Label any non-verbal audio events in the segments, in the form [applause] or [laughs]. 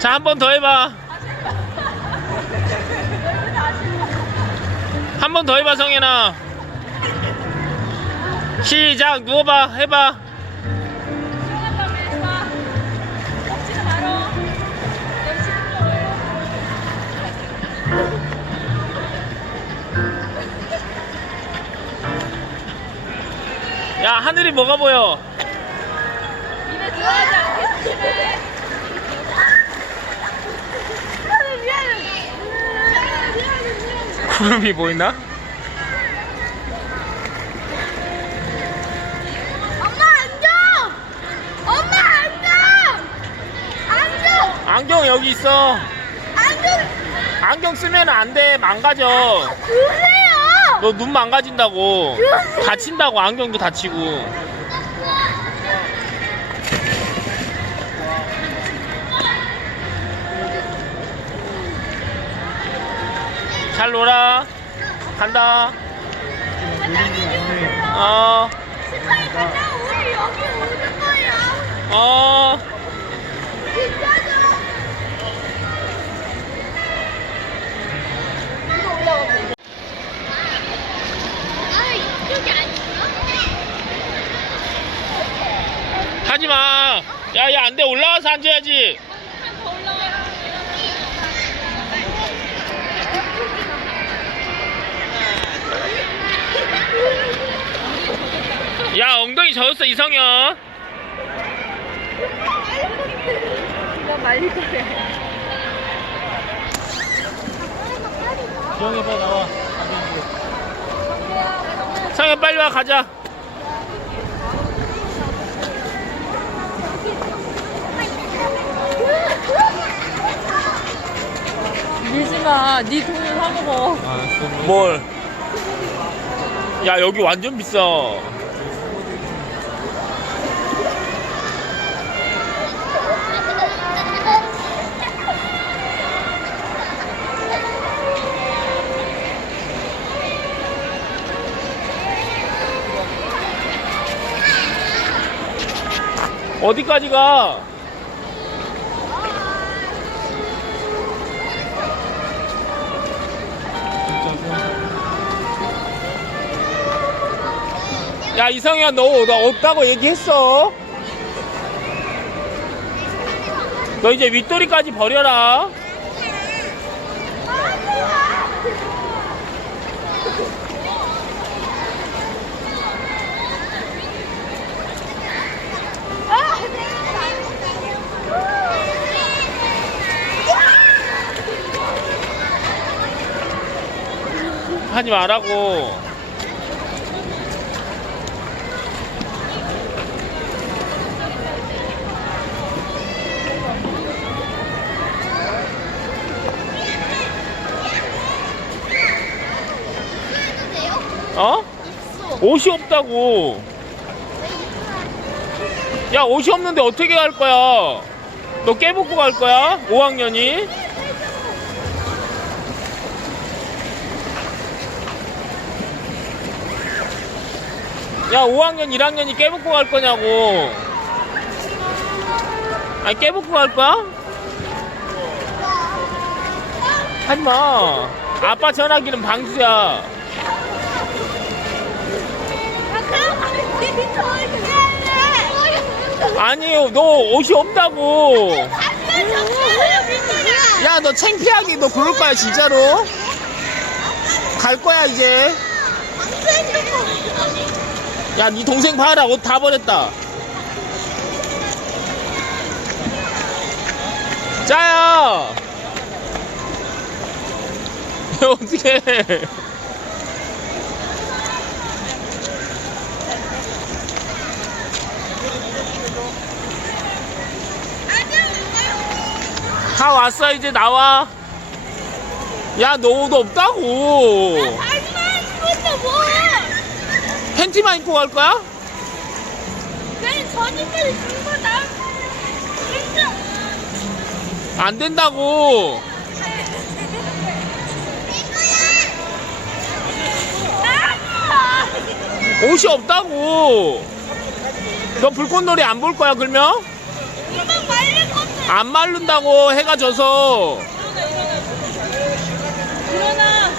자, 한 번 더 해봐. 한 번 더 해봐, 성현아. 시작, 누워봐, 해봐. 야, 하늘이 뭐가 보여? 입에 들어가지 않겠지? 미안해, 미안해. 미안해, 미안해. 구름이 보이나? 엄마 안녕! 엄마 안녕! 안녕! 안경 여기 있어. 안녕! 안경 쓰면 안 돼. 망가져. 주세요! 너 눈 망가진다고. 다친다고, 안경도 다치고. 잘 놀아. 간다. 어, 시간이 가자 우리 여기 오는 거야. 어. 진짜죠? 하지 마. 야, 야, 안 돼. 올라와서 앉아야지. 더 올라가. 야, 엉덩이 젖었어, 이성현. 나 말릴. 기영이 빨리 나와. 성현 빨리 와, 가자. 밀지 마. 네 돈을 사 먹어. 뭘? 야, 여기 완전 비싸. 어디까지 가? 야 이성이야 너, 너 없다고 얘기했어 너 이제 윗도리까지 버려라 하지 말라고. 어? 옷이 없다고. 야 옷이 없는데 어떻게 갈 거야? 너 깨벗고 갈 거야? 5학년이 야 5학년 1학년이 깨벗고 갈 거냐고. 아니 깨벗고 갈 거야? 하지마. 아빠 전화기는 방수야. 아니요 너 옷이 없다고. 야 너 창피하게 너 그럴 거야 진짜로? 갈 거야 이제 야 네 동생 봐라 옷 다 버렸다. 짜야 [laughs] 어떻게 다 왔어 이제 나와. 야 너 옷 없다고 팬티만 입고 갈 거야? 안 된다고 옷이 없다고 너 불꽃놀이 안 볼 거야 그러면? 안 마른다고 해가 져서 일어나.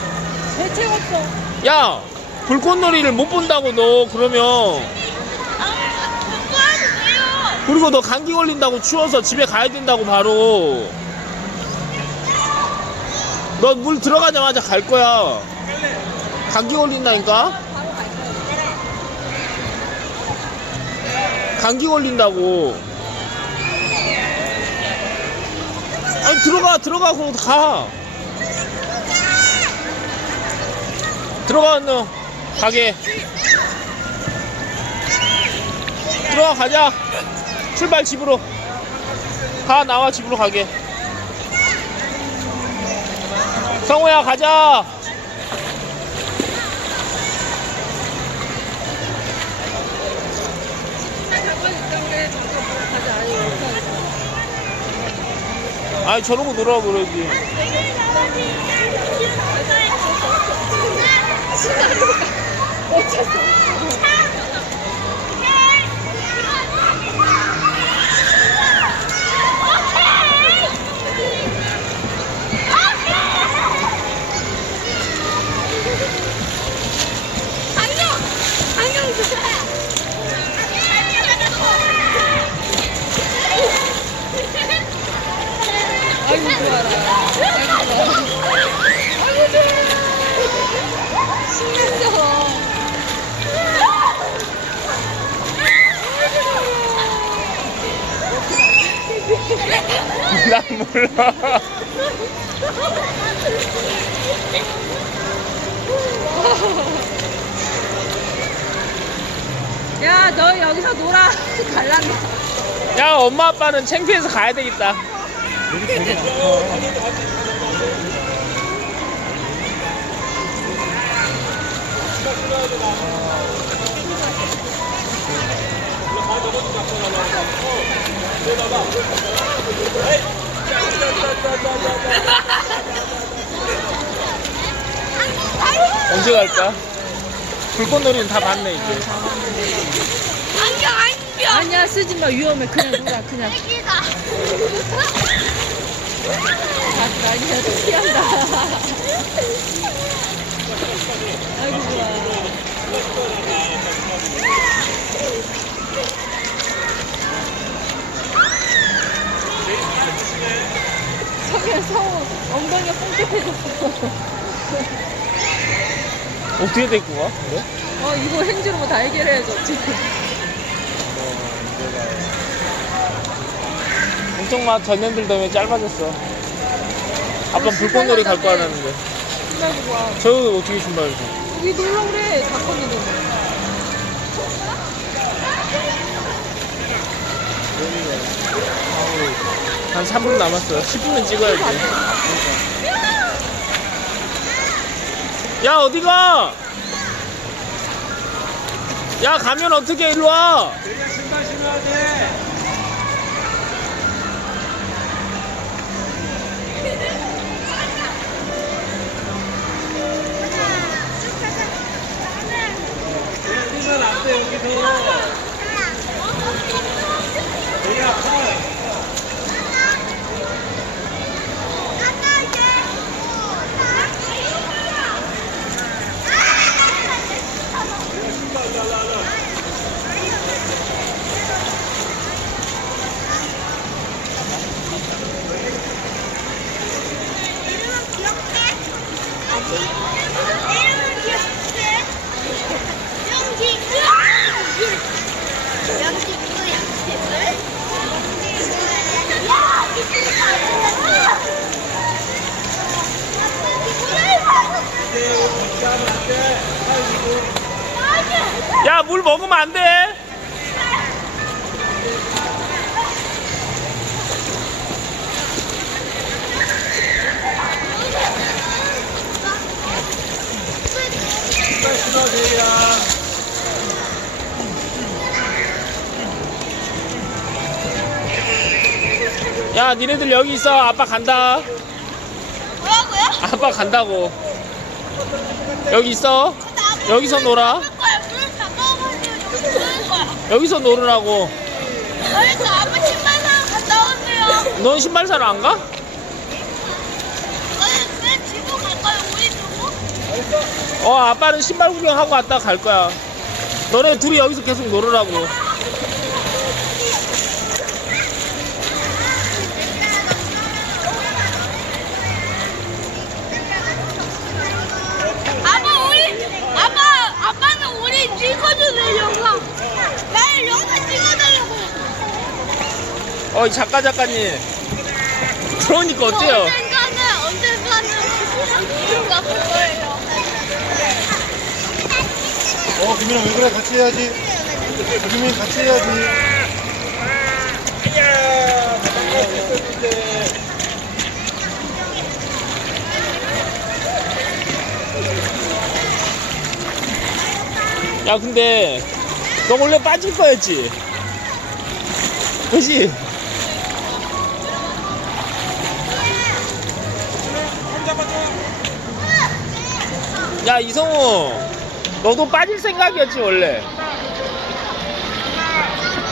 배 채웠어. 야 불꽃놀이를 못 본다고 너. 그러면. 그리고 너 감기 걸린다고 추워서 집에 가야 된다고 바로. 너 물 들어가자마자 갈 거야. 감기 걸린다니까. 감기 걸린다고. 아니 들어가 들어가. 그럼 가 들어가 너 가게. 들어가 가자. 출발 집으로. 가 나와 집으로 가게. 성우야 가자. 아니 저러고 놀아 그러지 어 [laughs] 몰라 야, 너 여기서 놀아. [laughs] 갈란다. 야 엄마 아빠는 창피해서 가야 되겠다 언제 갈까? 불꽃놀이는 다 봤네 이제 안경 안경 아니야, 쓰지 마. 위험해. 그냥 놀아. 그냥. 여기다 다시 아니야. 피한다. 아이고 좋아. 성우 엉덩이가 뽕긋해졌어. 어떻게 데리고 가? 근데? 어 이거 행주로 뭐 다 해결해야죠 지금. 엄청 막 전년들 때문에 짧아졌어 아빠 불꽃놀이 갈 거라는데 신나고 와. 저 어떻게 신발을 줘? 여기 놀러 그래 다 컸는데 뭐. 한 3분 남았어 10분은 찍어야지 야 어디 가? 야 가면 어떻게 일로 와? 야 물 먹으면 안 돼. 야 니네들 여기 있어 아빠 간다 뭐라고요? 아빠 간다고 여기 있어. 여기서 놀아. 여기서 놀으라고. 그러니까 신발 사러 넌 신발 사러 안 가? 어 아빠는 신발 구경하고 왔다 갈 거야. 너네 둘이 여기서 계속 놀으라고 어 이 작가 작가님 그러니까 어때요? 언젠가는, 언젠가는 가볼 거예요. 어, 김민아 왜 그래? 같이 해야지. 김민 같이 해야지. 야 근데 너 원래 빠질 거였지? 그지? 야 이성우. 너도 빠질 생각이었지 원래.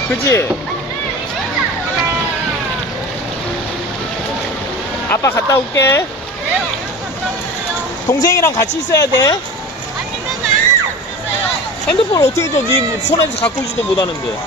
그지? 아빠 갔다 올게. 동생이랑 같이 있어야 돼. 핸드폰 어떻게 줘? 네 손에서 갖고 있지도 못하는데